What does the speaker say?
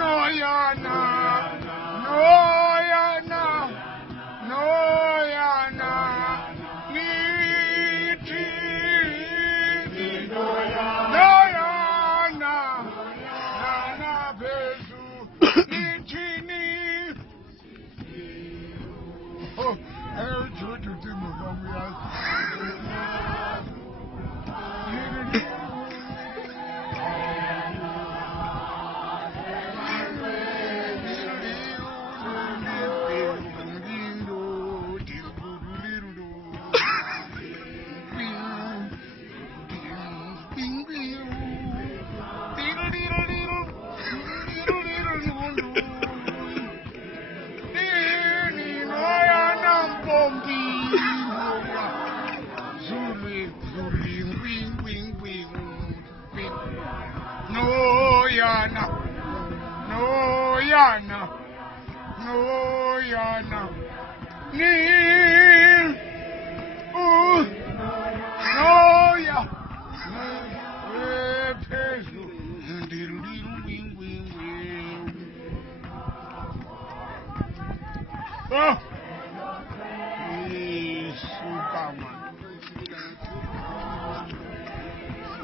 Noyana, Noyana, Noyana, Niti, Noyana, Nana Bezu, Nitini. Oh, I told you to move on me. Noyana, Noyana, Noyana, Ni, Noya, Pesu, Oh!